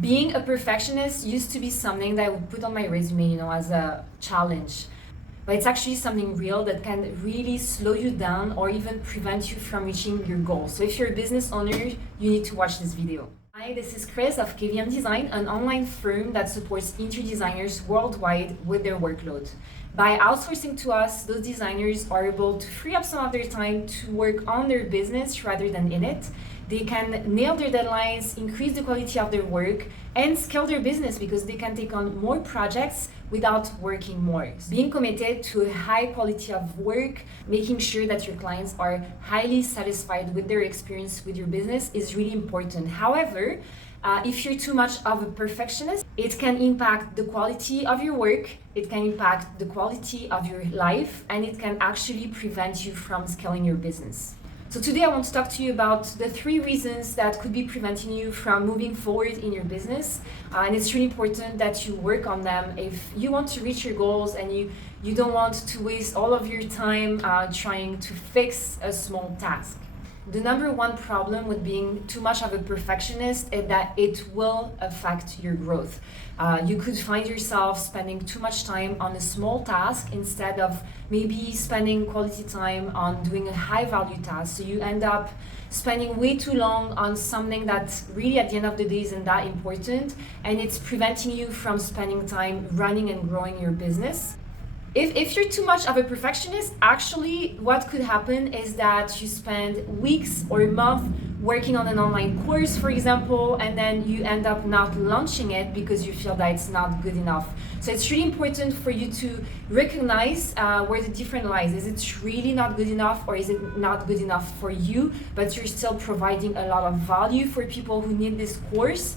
Being a perfectionist used to be something that I would put on my resume, as a challenge. But it's actually something real that can really slow you down or even prevent you from reaching your goals. So if you're a business owner, you need to watch this video. Hi, this is Chris of KVM Design, an online firm that supports interior designers worldwide with their workload. By outsourcing to us, those designers are able to free up some of their time to work on their business rather than in it. They can nail their deadlines, increase the quality of their work, and scale their business because they can take on more projects without working more. Being committed to a high quality of work, making sure that your clients are highly satisfied with their experience with your business is really important. However, if you're too much of a perfectionist, it can impact the quality of your work, it can impact the quality of your life, and it can actually prevent you from scaling your business. So today I want to talk to you about the 3 reasons that could be preventing you from moving forward in your business. And it's really important that you work on them if you want to reach your goals and you don't want to waste all of your time trying to fix a small task. The number 1 problem with being too much of a perfectionist is that it will affect your growth. You could find yourself spending too much time on a small task instead of maybe spending quality time on doing a high value task. So you end up spending way too long on something that really at the end of the day isn't that important, and it's preventing you from spending time running and growing your business. If you're too much of a perfectionist, actually what could happen is that you spend weeks or a month working on an online course, for example, and then you end up not launching it because you feel that it's not good enough. So it's really important for you to recognize where the difference lies. Is it really not good enough, or is it not good enough for you, but you're still providing a lot of value for people who need this course?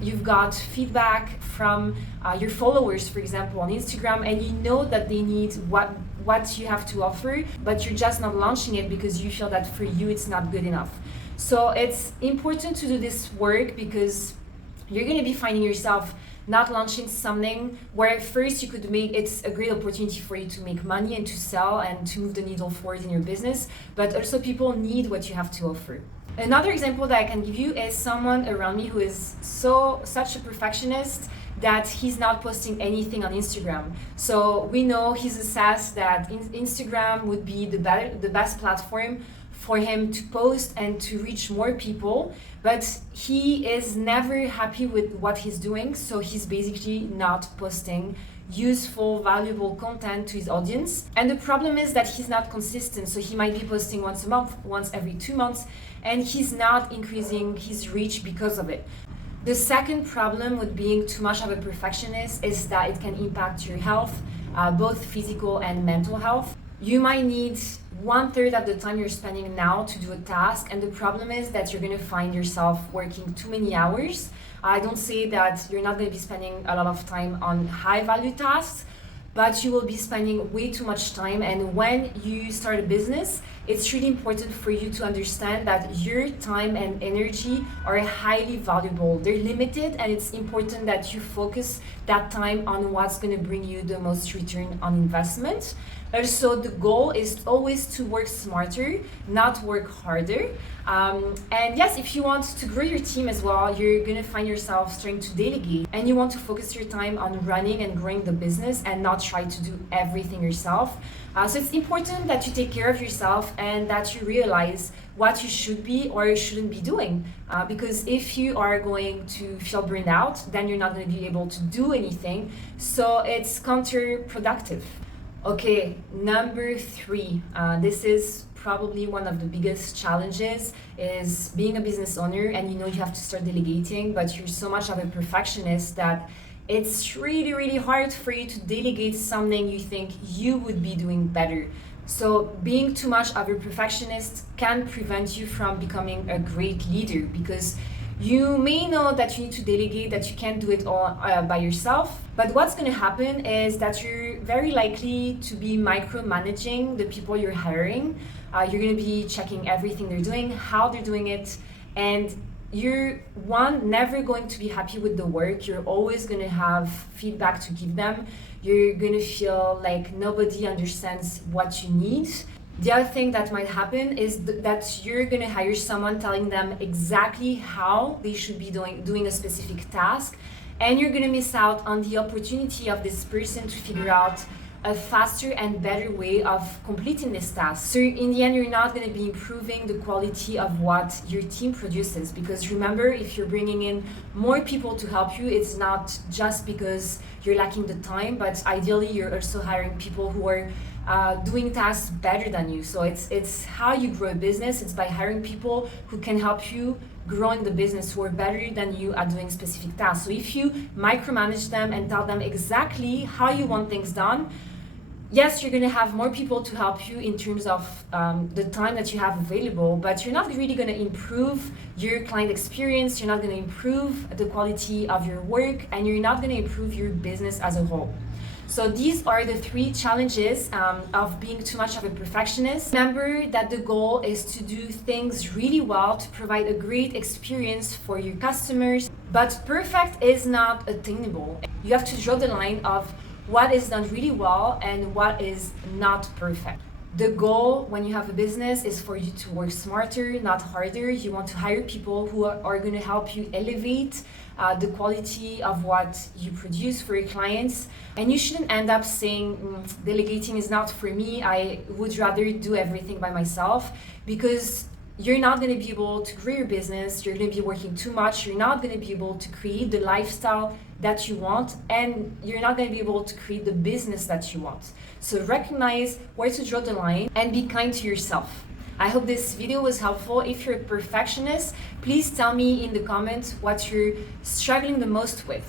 You've got feedback from your followers, for example, on Instagram, and you know that they need what you have to offer, but you're just not launching it because you feel that for you it's not good enough. So it's important to do this work because you're going to be finding yourself not launching something where at first you could make it's a great opportunity for you to make money and to sell and to move the needle forward in your business, but also people need what you have to offer. Another example that I can give you is someone around me who is such a perfectionist that he's not posting anything on Instagram. So we know he's assessed that Instagram would be the best platform for him to post and to reach more people, but he is never happy with what he's doing, so he's basically not posting useful, valuable content to his audience. And the problem is that he's not consistent, so he might be posting once a month, once every 2 months, and he's not increasing his reach because of it. The second problem with being too much of a perfectionist is that it can impact your health, both physical and mental health. You might need 1/3 of the time you're spending now to do a task, and the problem is that you're going to find yourself working too many hours. I don't say that you're not going to be spending a lot of time on high value tasks, but you will be spending way too much time. And when you start a business, it's really important for you to understand that your time and energy are highly valuable. They're limited, and it's important that you focus that time on what's going to bring you the most return on investment. Also, the goal is always to work smarter, not work harder. And yes, if you want to grow your team as well, you're going to find yourself starting to delegate, and you want to focus your time on running and growing the business and not try to do everything yourself. So it's important that you take care of yourself and that you realize what you should be or shouldn't be doing. Because if you are going to feel burned out, then you're not going to be able to do anything. So it's counterproductive. Okay, number 3. This is probably one of the biggest challenges, is being a business owner and you have to start delegating, but you're so much of a perfectionist that it's really, really hard for you to delegate something you think you would be doing better. So being too much of a perfectionist can prevent you from becoming a great leader, because you may know that you need to delegate, that you can't do it all by yourself. But what's going to happen is that you're very likely to be micromanaging the people you're hiring. You're going to be checking everything they're doing, how they're doing it, and you're never going to be happy with the work. You're always going to have feedback to give them. You're going to feel like nobody understands what you need. The other thing that might happen is that you're gonna hire someone telling them exactly how they should be doing a specific task, and you're gonna miss out on the opportunity of this person to figure out a faster and better way of completing this task. So in the end, you're not going to be improving the quality of what your team produces, because remember, if you're bringing in more people to help you, it's not just because you're lacking the time, but ideally you're also hiring people who are doing tasks better than you. So it's how you grow a business. It's by hiring people who can help you grow in the business, who are better than you at doing specific tasks. So if you micromanage them and tell them exactly how you want things done, yes, you're going to have more people to help you in terms of the time that you have available, but you're not really going to improve your client experience, you're not going to improve the quality of your work, and you're not going to improve your business as a whole. So these are the 3 challenges of being too much of a perfectionist. Remember that the goal is to do things really well, to provide a great experience for your customers, but perfect is not attainable. You have to draw the line of what is done really well and what is not perfect. The goal when you have a business is for you to work smarter, not harder. You want to hire people who are going to help you elevate the quality of what you produce for your clients. And you shouldn't end up saying, delegating is not for me, I would rather do everything by myself, because you're not going to be able to grow your business, you're going to be working too much, you're not going to be able to create the lifestyle that you want, and you're not going to be able to create the business that you want. So recognize where to draw the line and be kind to yourself. I hope this video was helpful. If you're a perfectionist, please tell me in the comments what you're struggling the most with.